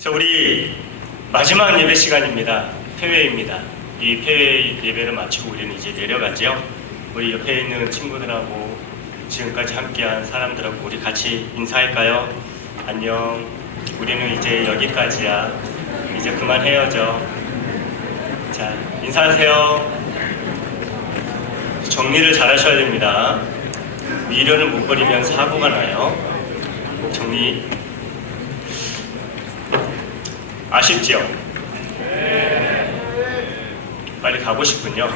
자, 우리 마지막 예배 시간입니다. 폐회입니다. 이 폐회 예배를 마치고 우리는 이제 내려가죠. 우리 옆에 있는 친구들하고 지금까지 함께한 사람들하고 우리 같이 인사할까요? 안녕. 우리는 이제 여기까지야. 이제 그만 헤어져. 자, 인사하세요. 정리를 잘 하셔야 됩니다. 미련을 못 버리면 사고가 나요. 정리. 아쉽지요? 빨리 가고 싶군요.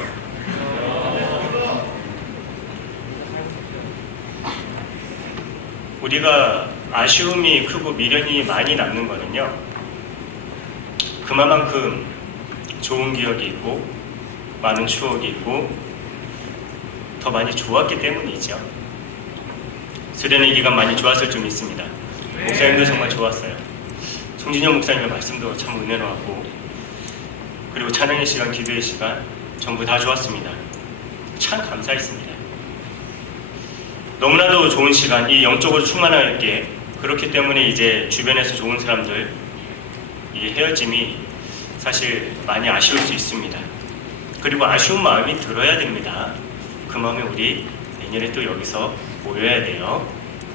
우리가 아쉬움이 크고 미련이 많이 남는 거는요, 그만큼 좋은 기억이 있고 많은 추억이 있고 더 많이 좋았기 때문이죠. 수련의 기간 많이 좋았을 줄 믿습니다. 목사님도 정말 좋았어요. 송진영 목사님의 말씀도 참 은혜로웠고, 그리고 찬양의 시간, 기도의 시간 전부 다 좋았습니다. 참 감사했습니다. 너무나도 좋은 시간, 이 영적으로 충만하게, 그렇기 때문에 이제 주변에서 좋은 사람들 이 헤어짐이 사실 많이 아쉬울 수 있습니다. 그리고 아쉬운 마음이 들어야 됩니다. 그 마음에 우리 내년에 또 여기서 모여야 돼요.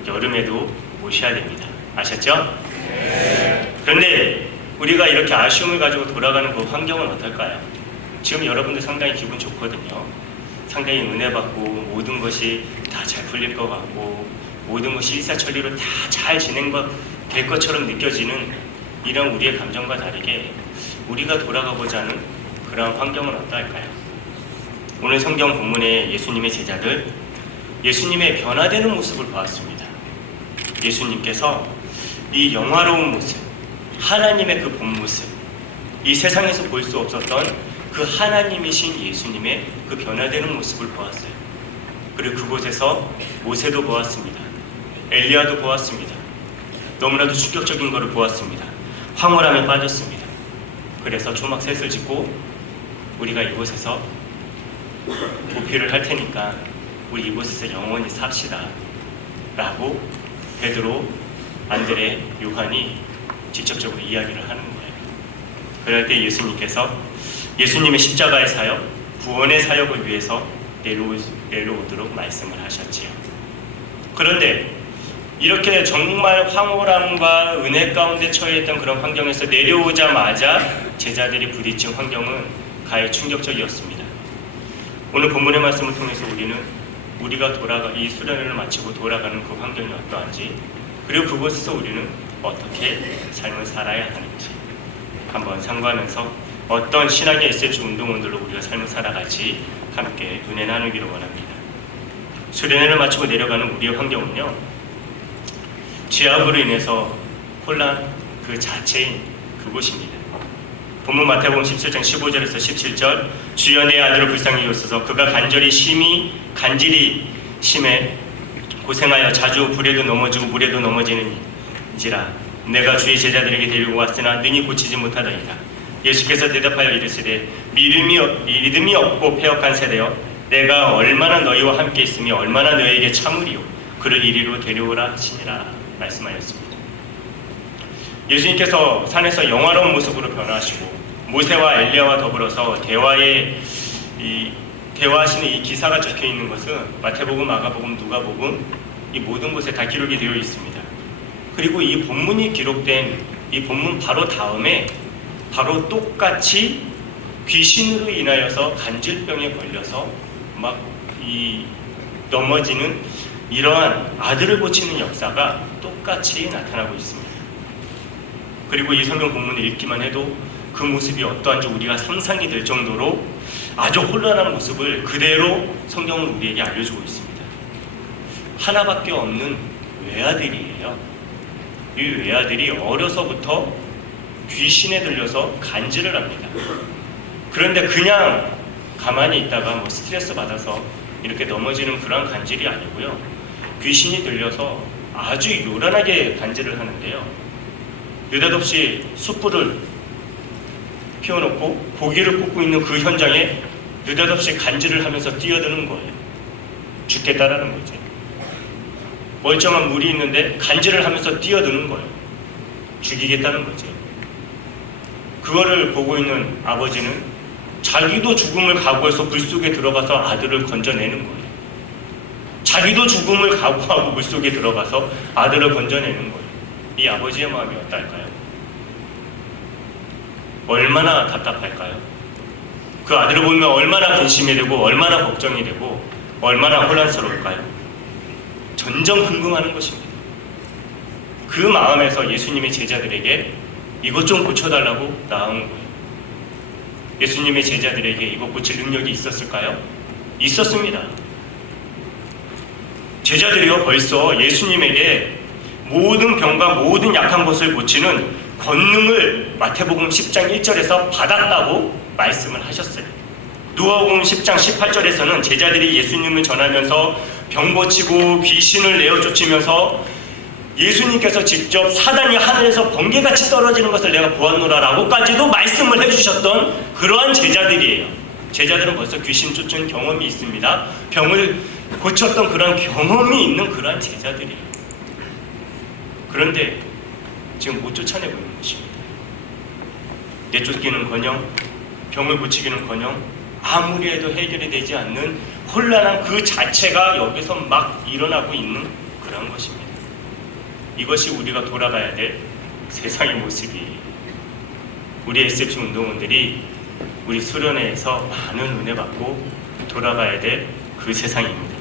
여름에도 모셔야 됩니다. 아셨죠? 네. 그런데 우리가 이렇게 아쉬움을 가지고 돌아가는 그 환경은 어떨까요? 지금 여러분들 상당히 기분 좋거든요. 상당히 은혜 받고 모든 것이 다 잘 풀릴 것 같고 모든 것이 일사천리로 다 잘 될 것처럼 느껴지는 이런 우리의 감정과 다르게 우리가 돌아가고자 하는 그런 환경은 어떨까요? 오늘 성경 본문에 예수님의 제자들, 예수님의 변화되는 모습을 보았습니다. 예수님께서 이 영화로운 모습, 하나님의 그 본 모습, 이 세상에서 볼 수 없었던 그 하나님이신 예수님의 그 변화되는 모습을 보았어요. 그리고 그곳에서 모세도 보았습니다. 엘리야도 보았습니다. 너무나도 충격적인 것을 보았습니다. 황홀함에 빠졌습니다. 그래서 초막 셋을 짓고 우리가 이곳에서 보필을 할 테니까 우리 이곳에서 영원히 삽시다 라고 베드로, 안드레, 요한이 직접적으로 이야기를 하는 거예요. 그럴 때 예수님께서 예수님의 십자가의 사역, 구원의 사역을 위해서 내려오도록 말씀을 하셨지요. 그런데 이렇게 정말 황홀함과 은혜 가운데 처해 있던 그런 환경에서 내려오자마자 제자들이 부딪힌 환경은 가히 충격적이었습니다. 오늘 본문의 말씀을 통해서 우리는 우리가 이 수련회를 마치고 돌아가는 그 환경이 어떠한지, 그리고 그곳에서 우리는 어떻게 삶을 살아야 하는지 한번 상고하면서 어떤 신앙의 에세츠 운동원들로 우리가 삶을 살아갈지 함께 은혜 나누기를 원합니다. 수련회를 마치고 내려가는 우리의 환경은요, 죄악으로 인해서 혼란 그 자체인 그곳입니다. 본문 마태복음 17장 15절에서 17절, 주여 내 아들을 불쌍히 여기소서. 그가 간질이 심해 고생하여 자주 불에도 넘어지고 물에도 넘어지는지라. 내가 주의 제자들에게 데리고 왔으나 능히 고치지 못하더이다. 예수께서 대답하여 이르시되 믿음이 없고 패역한 세대여, 내가 얼마나 너희와 함께 있으며 얼마나 너희에게 참으리요. 그를 이리로 데려오라 하시니라 말씀하였습니다. 예수님께서 산에서 영화로운 모습으로 변화하시고 모세와 엘리야와 더불어서 대화하시는 이 기사가 적혀있는 것은 마태복음, 마가복음, 누가복음 이 모든 곳에 다 기록이 되어 있습니다. 그리고 이 본문이 기록된 이 본문 바로 다음에 바로 똑같이 귀신으로 인하여서 간질병에 걸려서 넘어지는 이러한 아들을 고치는 역사가 똑같이 나타나고 있습니다. 그리고 이 성경 본문을 읽기만 해도 그 모습이 어떠한지 우리가 상상이 될 정도로 아주 혼란한 모습을 그대로 성경은 우리에게 알려주고 있습니다. 하나밖에 없는 외아들이에요. 이 외아들이 어려서부터 귀신에 들려서 간질을 합니다. 그런데 그냥 가만히 있다가 스트레스 받아서 이렇게 넘어지는 그런 간질이 아니고요. 귀신이 들려서 아주 요란하게 간질을 하는데요. 느닷없이 숯불을 피워놓고 고기를 굽고 있는 그 현장에 느닷없이 간질을 하면서 뛰어드는 거예요. 죽겠다라는 거죠. 멀쩡한 물이 있는데 간질을 하면서 뛰어드는 거예요. 죽이겠다는 거죠. 그거를 보고 있는 아버지는 자기도 죽음을 각오해서 물속에 들어가서 아들을 건져내는 거예요. 자기도 죽음을 각오하고 물속에 들어가서 아들을 건져내는 거예요. 이 아버지의 마음이 어떨까요? 얼마나 답답할까요? 그 아들을 보면 얼마나 근심이 되고 얼마나 걱정이 되고 얼마나 혼란스러울까요? 전전긍긍하는 것입니다. 그 마음에서 예수님의 제자들에게 이것 좀 고쳐달라고 나온 거예요. 예수님의 제자들에게 이것 고칠 능력이 있었을까요? 있었습니다. 제자들이요 벌써 예수님에게 모든 병과 모든 약한 것을 고치는 권능을 마태복음 10장 1절에서 받았다고 말씀을 하셨어요. 누가복음 10장 18절에서는 제자들이 예수님을 전하면서 병 고치고 귀신을 내어 쫓으면서 예수님께서 직접 사단이 하늘에서 번개같이 떨어지는 것을 내가 보았노라 라고까지도 말씀을 해주셨던 그러한 제자들이에요. 제자들은 벌써 귀신 쫓은 경험이 있습니다. 병을 고쳤던 그러한 경험이 있는 그러한 제자들이에요. 그런데 지금 못 쫓아내고 있는 것입니다. 내쫓기는커녕 병을 고치기는커녕 아무리 해도 해결이 되지 않는 혼란한 그 자체가 여기서 막 일어나고 있는 그런 것입니다. 이것이 우리가 돌아가야 될 세상의 모습이에요. 우리 SFC 운동원들이 우리 수련회에서 많은 은혜 받고 돌아가야 될 그 세상입니다.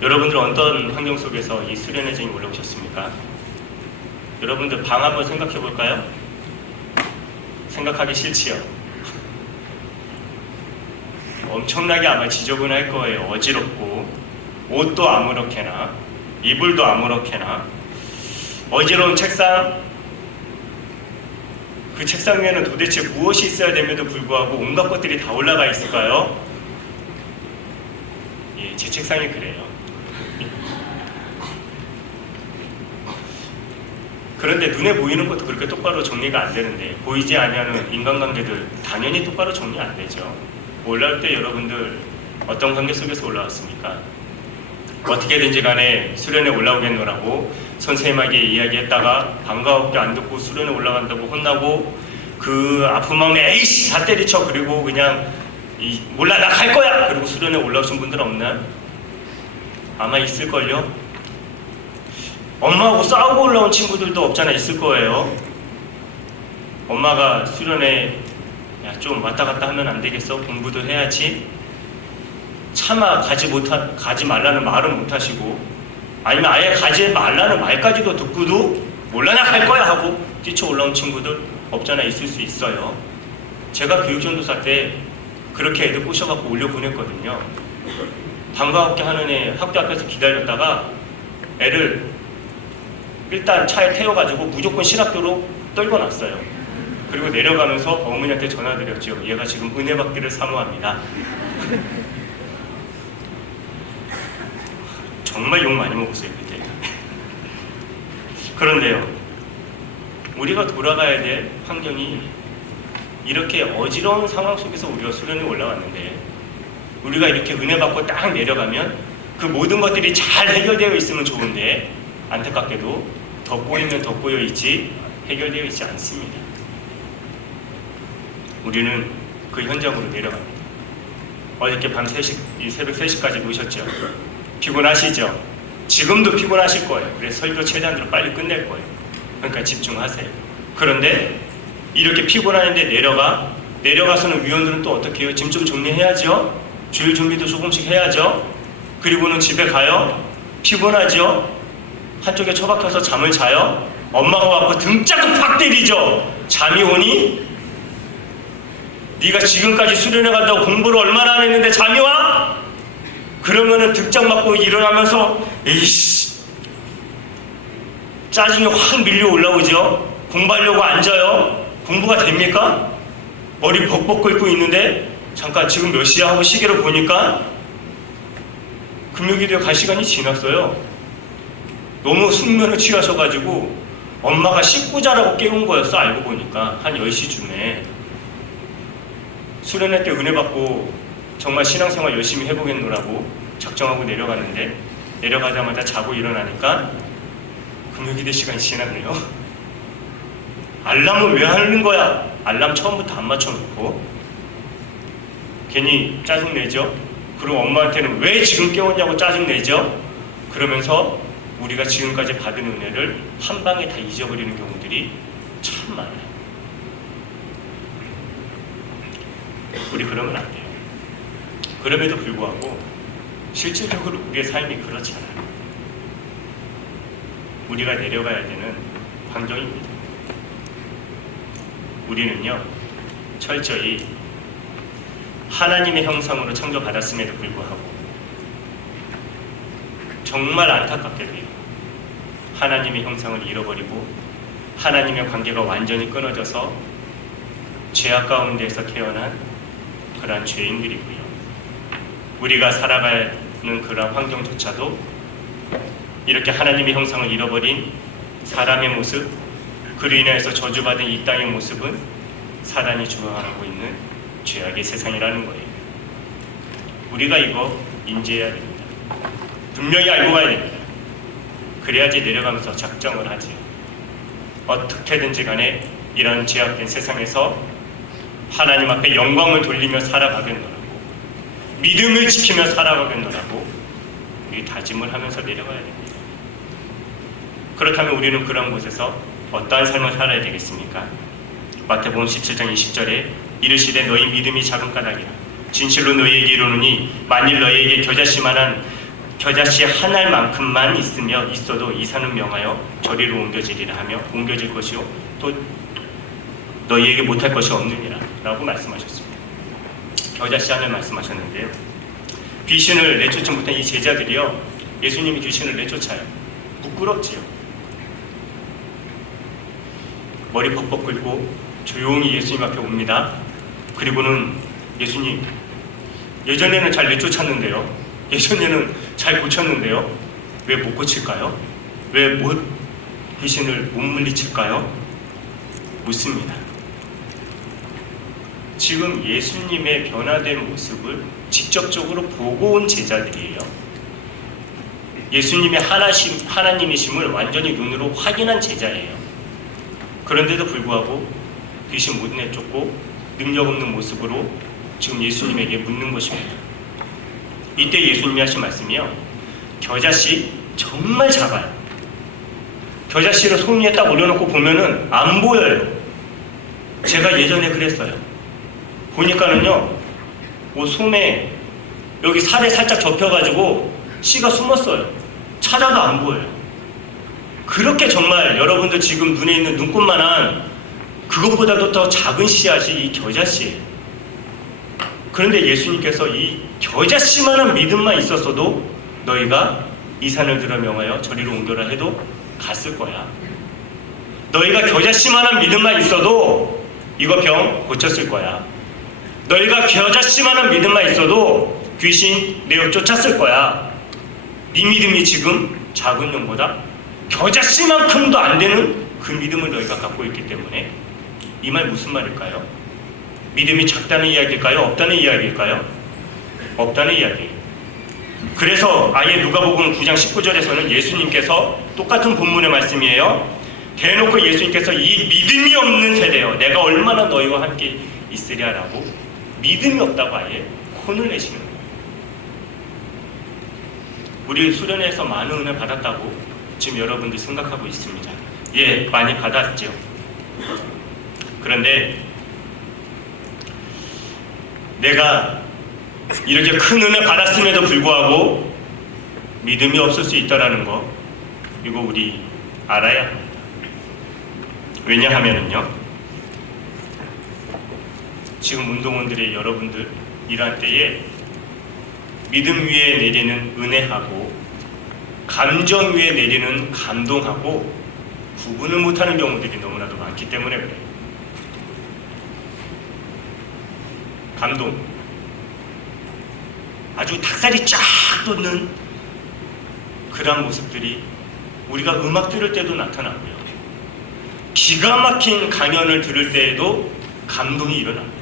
여러분들 어떤 환경 속에서 이 수련회장에 올라오셨습니까? 여러분들 방 한번 생각해 볼까요? 생각하기 싫지요? 엄청나게 아마 지저분할 거예요. 어지럽고 옷도 아무렇게나 이불도 아무렇게나 어지러운 책상, 그 책상 위에는 도대체 무엇이 있어야 됨에도 불구하고 온갖 것들이 다 올라가 있을까요? 예, 제 책상이 그래요. 그런데 눈에 보이는 것도 그렇게 똑바로 정리가 안 되는데 보이지 아니하는 인간관계들 당연히 똑바로 정리 안 되죠. 올라올 때 여러분들 어떤 관계 속에서 올라왔습니까? 어떻게든지 간에 수련회 올라오겠노라고 선생님에게 이야기했다가 반가웠게 안 듣고 수련회 올라간다고 혼나고 그 아픈 마음에 에이씨 다 때리쳐 그리고 그냥 몰라 나 갈 거야 그리고 수련회 올라오신 분들 없나요? 아마 있을걸요? 엄마하고 싸우고 올라온 친구들도 없잖아. 있을 거예요. 엄마가 수련회 야, 좀 왔다 갔다 하면 안 되겠어? 공부도 해야지. 차마 가지 말라는 말은 못 하시고 아니면 아예 가지 말라는 말까지도 듣고도 몰라 나 갈 거야 하고 뛰쳐 올라온 친구들 없잖아. 있을 수 있어요. 제가 교육전도사 때 그렇게 애들 꼬셔갖고 올려보냈거든요. 반가웠게 하는 애 학교 앞에서 기다렸다가 애를 일단 차에 태워가지고 무조건 신학교로 떨궈 놨어요. 그리고 내려가면서 어머니한테 전화드렸죠. 얘가 지금 은혜 받기를 사모합니다. 정말 욕 많이 먹었어요 그때. 그런데요, 우리가 돌아가야 될 환경이 이렇게 어지러운 상황 속에서 우리가 수련에 올라왔는데 우리가 이렇게 은혜 받고 딱 내려가면 그 모든 것들이 잘 해결되어 있으면 좋은데 안타깝게도 더 꼬이면 더 꼬여 있지 해결되어 있지 않습니다. 우리는 그 현장으로 내려갑니다. 어저께 밤 3시, 새벽 3시까지 노셨죠? 피곤하시죠? 지금도 피곤하실 거예요. 그래서 설교 최대한으로 빨리 끝낼 거예요. 그러니까 집중하세요. 그런데 이렇게 피곤한데 내려가서는 위원들은 또 어떻게 해요? 짐 좀 정리해야죠? 주일 준비도 조금씩 해야죠? 그리고는 집에 가요? 피곤하죠? 한쪽에 처박혀서 잠을 자요? 엄마가 와서 등짝을 팍 때리죠? 잠이 오니? 네가 지금까지 수련회 간다고 공부를 얼마나 안 했는데 잠이 와? 그러면은 등짝 맞고 일어나면서 에이씨 짜증이 확 밀려 올라오죠? 공부하려고 앉아요? 공부가 됩니까? 머리 벅벅 끓고 있는데 잠깐 지금 몇 시야 하고 시계를 보니까 금요기도에 갈 시간이 지났어요. 너무 숙면을 취하셔가지고 엄마가 씻고 자라고 깨운 거였어. 알고 보니까 한 10시쯤에 수련회 때 은혜 받고 정말 신앙생활 열심히 해보겠노라고 작정하고 내려갔는데 내려가자마자 자고 일어나니까 금요기도 시간이 지났네요. 알람은 왜 하는 거야? 알람 처음부터 안 맞춰놓고 괜히 짜증내죠? 그리고 엄마한테는 왜 지금 깨웠냐고 짜증내죠? 그러면서 우리가 지금까지 받은 은혜를 한 방에 다 잊어버리는 경우들이 참 많아요. 우리 그러면 안 돼요. 그럼에도 불구하고 실질적으로 우리의 삶이 그렇잖아요. 우리가 내려가야 되는 환경입니다. 우리는요, 철저히 하나님의 형상으로 창조받았음에도 불구하고 정말 안타깝게도요, 하나님의 형상을 잃어버리고 하나님의 관계가 완전히 끊어져서 죄악 가운데에서 태어난 그러한 죄인들이고요. 우리가 살아가는 그러한 환경조차도 이렇게 하나님의 형상을 잃어버린 사람의 모습, 그로 인해서 저주받은 이 땅의 모습은 사단이 주관하고 있는 죄악의 세상이라는 거예요. 우리가 이거 인지해야 됩니다. 분명히 알고 가야 됩니다. 그래야지 내려가면서 작정을 하지. 어떻게든지 간에 이런 죄악된 세상에서 하나님 앞에 영광을 돌리며 살아가겠노라고, 믿음을 지키며 살아가겠노라고 우리 다짐을 하면서 내려가야 됩니다. 그렇다면 우리는 그런 곳에서 어떠한 삶을 살아야 되겠습니까? 마태복음 17장 20절에 이르시되 너희 믿음이 작은 까닭이라 진실로 너희에게 이르노니 만일 너희에게 겨자씨 한 알만큼만 있어도 이 산은 명하여 저리로 옮겨지리라 하며 옮겨질 것이요 또 너희에게 못할 것이 없느니라 라고 말씀하셨습니다. 겨자씨 하늘 말씀하셨는데요, 귀신을 내쫓지 못한 이 제자들이요, 예수님이 귀신을 내쫓아요. 부끄럽지요. 머리 벅벅 긁고 조용히 예수님 앞에 옵니다. 그리고는 예수님, 예전에는 잘 내쫓았는데요, 예전에는 잘 고쳤는데요, 왜 못 고칠까요? 왜 귀신을 못 물리칠까요? 묻습니다. 지금 예수님의 변화된 모습을 직접적으로 보고 온 제자들이에요. 예수님의 하나님이심을 완전히 눈으로 확인한 제자예요. 그런데도 불구하고 귀신 못 내쫓고 능력 없는 모습으로 지금 예수님에게 묻는 것입니다. 이때 예수님이 하신 말씀이요, 겨자씨 정말 작아요. 겨자씨를 손 위에 딱 올려놓고 보면은 안 보여요. 제가 예전에 그랬어요. 보니까는요, 솜에 여기 살에 살짝 접혀가지고 씨가 숨었어요. 찾아도 안 보여요. 그렇게 정말 여러분들 지금 눈에 있는 눈꽃만한 그것보다도 더 작은 씨앗이 이 겨자씨예요. 그런데 예수님께서 이 겨자씨만한 믿음만 있었어도 너희가 이 산을 들어 명하여 저리로 옮겨라 해도 갔을 거야. 너희가 겨자씨만한 믿음만 있어도 이거 병 고쳤을 거야. 너희가 겨자씨만한 믿음만 있어도 귀신 내어 쫓았을 거야. 네 믿음이 지금 작은 용보다 겨자씨만큼도 안 되는 그 믿음을 너희가 갖고 있기 때문에, 이 말 무슨 말일까요? 믿음이 작다는 이야기일까요? 없다는 이야기일까요? 없다는 이야기예요. 그래서 아예 누가복음 9장 19절에서는 예수님께서 똑같은 본문의 말씀이에요. 대놓고 예수님께서 이 믿음이 없는 세대여 내가 얼마나 너희와 함께 있으랴라고 믿음이 없다고 아예 혼을 내시는 거예요. 우리 수련회에서 많은 은혜 받았다고 지금 여러분들이 생각하고 있습니다. 예, 많이 받았죠. 그런데 내가 이렇게 큰 은혜 받았음에도 불구하고 믿음이 없을 수 있다는 거, 이거 우리 알아야 합니다. 왜냐하면은요, 지금 운동원들의 여러분들 이러한 때에 믿음 위에 내리는 은혜하고 감정 위에 내리는 감동하고 구분을 못하는 경우들이 너무나도 많기 때문에 그래요. 감동, 아주 닭살이 쫙 돋는 그런 모습들이 우리가 음악 들을 때도 나타나고요, 기가 막힌 강연을 들을 때에도 감동이 일어납니다.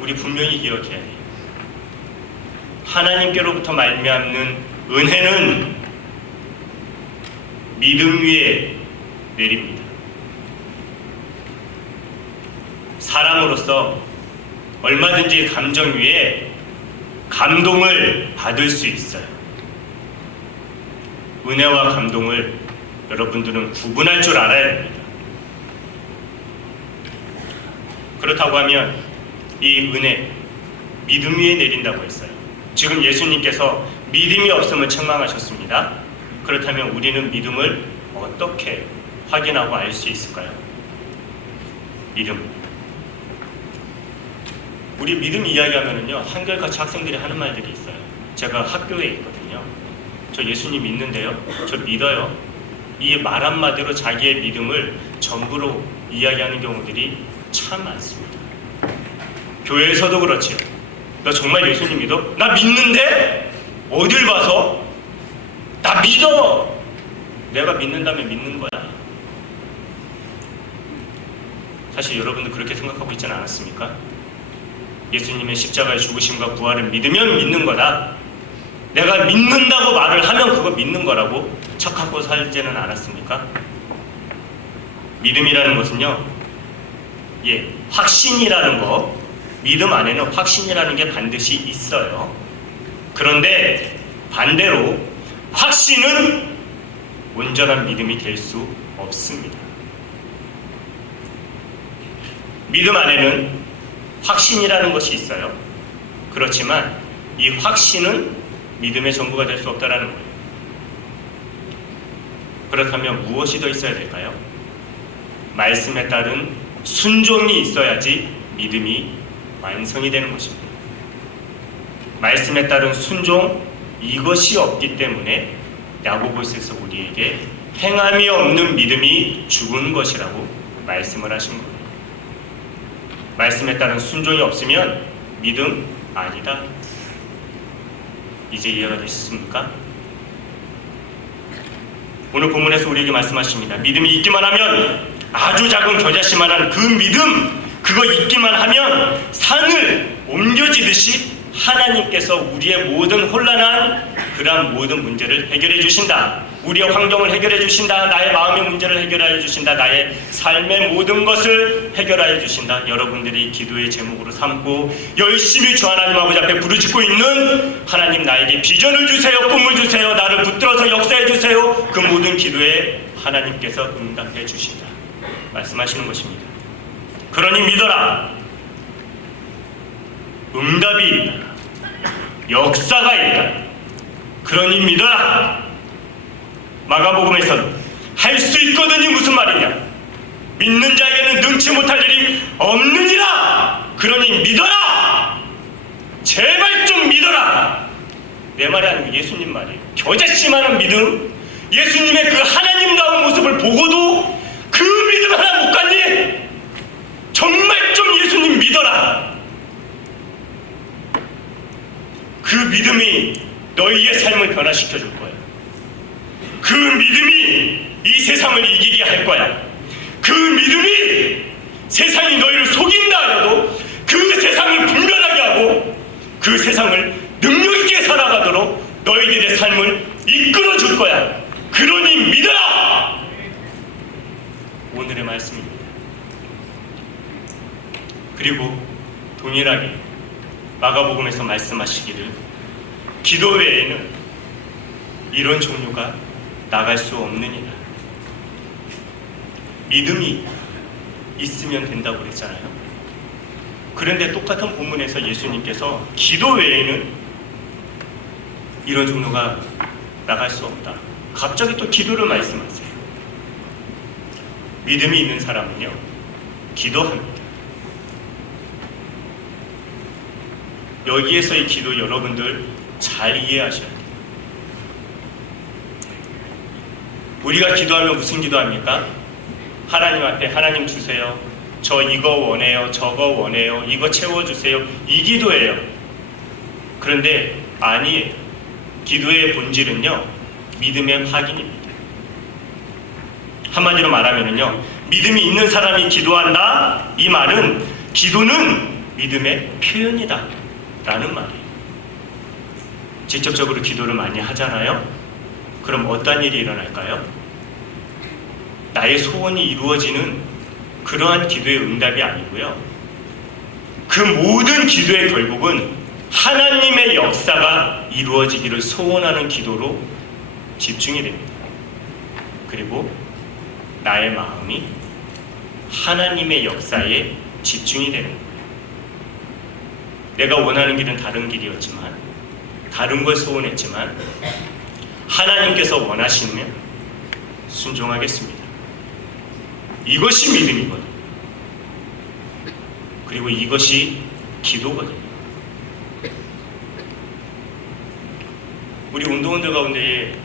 우리 분명히 기억해야 해요. 하나님께로부터 말미암는 은혜는 믿음 위에 내립니다. 사람으로서 얼마든지 감정 위에 감동을 받을 수 있어요. 은혜와 감동을 여러분들은 구분할 줄 알아야 됩니다. 그렇다고 하면 이 은혜, 믿음 위에 내린다고 했어요. 지금 예수님께서 믿음이 없음을 책망하셨습니다. 그렇다면 우리는 믿음을 어떻게 확인하고 알 수 있을까요? 믿음. 우리 믿음 이야기하면은요, 한결같이 학생들이 하는 말들이 있어요. 제가 학교에 있거든요. 저 예수님 믿는데요. 저 믿어요. 이 말 한마디로 자기의 믿음을 전부로 이야기하는 경우들이 참 많습니다. 교회에서도 그렇지요. 너 정말 예수님 믿어? 나 믿는데? 어딜 봐서? 나 믿어! 내가 믿는다면 믿는 거야. 사실 여러분도 그렇게 생각하고 있지는 않았습니까? 예수님의 십자가의 죽으심과 부활을 믿으면 믿는 거다. 내가 믿는다고 말을 하면 그거 믿는 거라고 착하고 살지는 않았습니까? 믿음이라는 것은요, 확신이라는 거, 믿음 안에는 확신이라는 게 반드시 있어요. 그런데 반대로 확신은 온전한 믿음이 될 수 없습니다. 믿음 안에는 확신이라는 것이 있어요. 그렇지만 이 확신은 믿음의 전부가 될 수 없다는 거예요. 그렇다면 무엇이 더 있어야 될까요? 말씀에 따른 순종이 있어야지 믿음이 완성이 되는 것입니다. 말씀에 따른 순종, 이것이 없기 때문에 야고보서에서 우리에게 행함이 없는 믿음이 죽은 것이라고 말씀을 하신 겁니다. 말씀에 따른 순종이 없으면 믿음 아니다. 이제 이해가 되셨습니까? 오늘 본문에서 우리에게 말씀하십니다. 믿음이 있기만 하면, 아주 작은 겨자씨만한 그 믿음, 그거 있기만 하면 산을 옮겨지듯이 하나님께서 우리의 모든 혼란한 그러한 모든 문제를 해결해 주신다. 우리의 환경을 해결해 주신다. 나의 마음의 문제를 해결해 주신다. 나의 삶의 모든 것을 해결해 주신다. 여러분들이 기도의 제목으로 삼고 열심히 주 하나님 아버지 앞에 부르짖고 있는 하나님, 나에게 비전을 주세요, 꿈을 주세요, 나를 붙들어서 역사해 주세요. 그 모든 기도에 하나님께서 응답해 주신다 말씀하시는 것입니다. 그러니 믿어라. 응답이 있다. 역사가 있다. 그러니 믿어라. 마가복음에서는 할 수 있거든이 무슨 말이냐? 믿는 자에게는 능치 못할 일이 없느니라. 그러니 믿어라. 제발 좀 믿어라. 내 말이 아니고 예수님 말이에요. 겨자씨만한 믿음, 예수님의 그 하나님다운 모습을 보고도 그 믿음 하나 못 갖니? 정말 좀 예수님 믿어라. 그 믿음이 너희의 삶을 변화시켜 줄 거야. 그 믿음이 이 세상을 이기게 할 거야. 그 믿음이 세상이 너희를 속인다 하여도 그 세상을 분별하게 하고 그 세상을 능력 있게 살아가도록 너희들의 삶을 이끌어 줄 거야. 그러니 믿어라. 오늘의 말씀입니다. 그리고 동일하게 마가복음에서 말씀하시기를 기도 외에는 이런 종류가 나갈 수 없느니라. 믿음이 있으면 된다고 그랬잖아요. 그런데 똑같은 본문에서 예수님께서 기도 외에는 이런 종류가 나갈 수 없다. 갑자기 또 기도를 말씀하세요. 믿음이 있는 사람은요, 기도합니다. 여기에서의 기도 여러분들 잘 이해하셔야 돼요. 우리가 기도하면 무슨 기도합니까? 하나님 앞에 하나님 주세요. 저 이거 원해요. 저거 원해요. 이거 채워주세요. 이 기도예요. 그런데 아니에요. 기도의 본질은요, 믿음의 확인입니다. 한마디로 말하면요, 믿음이 있는 사람이 기도한다. 이 말은 기도는 믿음의 표현이다 라는 말이에요. 직접적으로 기도를 많이 하잖아요. 그럼 어떤 일이 일어날까요? 나의 소원이 이루어지는 그러한 기도의 응답이 아니고요. 그 모든 기도의 결국은 하나님의 역사가 이루어지기를 소원하는 기도로 집중이 됩니다. 그리고 나의 마음이 하나님의 역사에 집중이 되는 거예요. 내가 원하는 길은 다른 길이었지만, 다른 걸 소원했지만 하나님께서 원하시면 순종하겠습니다. 이것이 믿음이거든요. 그리고 이것이 기도거든요. 우리 운동원들 가운데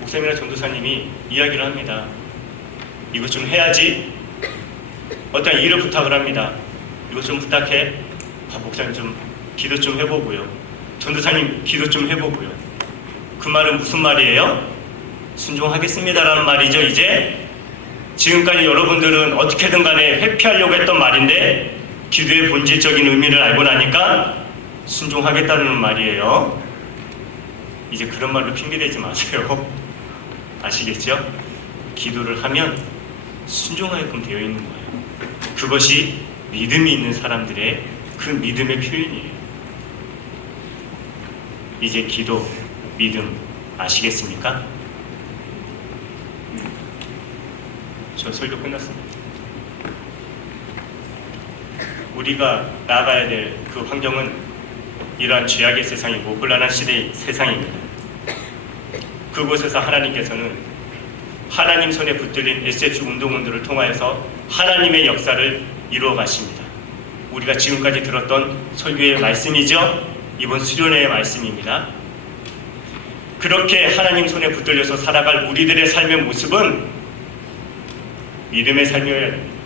목사님이나 전도사님이 이야기를 합니다. 이것 좀 해야지. 어떤 일을 부탁을 합니다. 이것 좀 부탁해. 목사님 좀 기도 좀 해보고요. 전도사님 기도 좀 해보고요. 그 말은 무슨 말이에요? 순종하겠습니다라는 말이죠. 이제 지금까지 여러분들은 어떻게든 간에 회피하려고 했던 말인데 기도의 본질적인 의미를 알고 나니까 순종하겠다는 말이에요. 이제 그런 말로 핑계대지 마세요. 아시겠죠? 기도를 하면 순종하게끔 되어 있는 거예요. 그것이 믿음이 있는 사람들의 그 믿음의 표현이에요. 이제 기도, 믿음 아시겠습니까? 저 설교 끝났습니다. 우리가 나아가야 될 그 환경은 이러한 죄악의 세상이고 혼란한 시대의 세상입니다. 그곳에서 하나님께서는 하나님 손에 붙들린 SH 운동원들을 통하여서 하나님의 역사를 이루어 가십니다. 우리가 지금까지 들었던 설교의 말씀이죠. 이번 수련회의 말씀입니다. 그렇게 하나님 손에 붙들려서 살아갈 우리들의 삶의 모습은 믿음의 삶이어야 됩니다.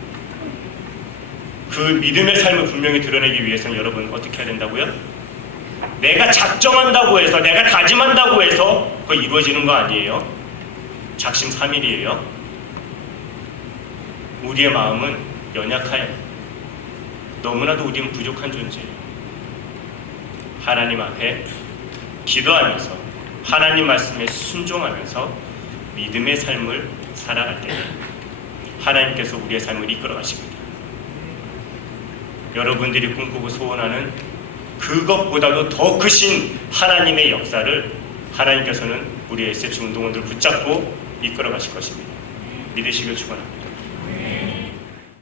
그 믿음의 삶을 분명히 드러내기 위해서는 여러분 어떻게 해야 된다고요? 내가 작정한다고 해서, 내가 다짐한다고 해서 그거 이루어지는 거 아니에요. 작심삼일이에요. 우리의 마음은 연약해요. 너무나도 우리는 부족한 존재예요. 하나님 앞에 기도하면서 하나님 말씀에 순종하면서 믿음의 삶을 살아갈 때 하나님께서 우리의 삶을 이끌어 가십니다. 여러분들이 꿈꾸고 소원하는 그것보다도 더 크신 하나님의 역사를 하나님께서는 우리 SH 운동원들을 붙잡고 이끌어 가실 것입니다. 믿으시길 축원합니다.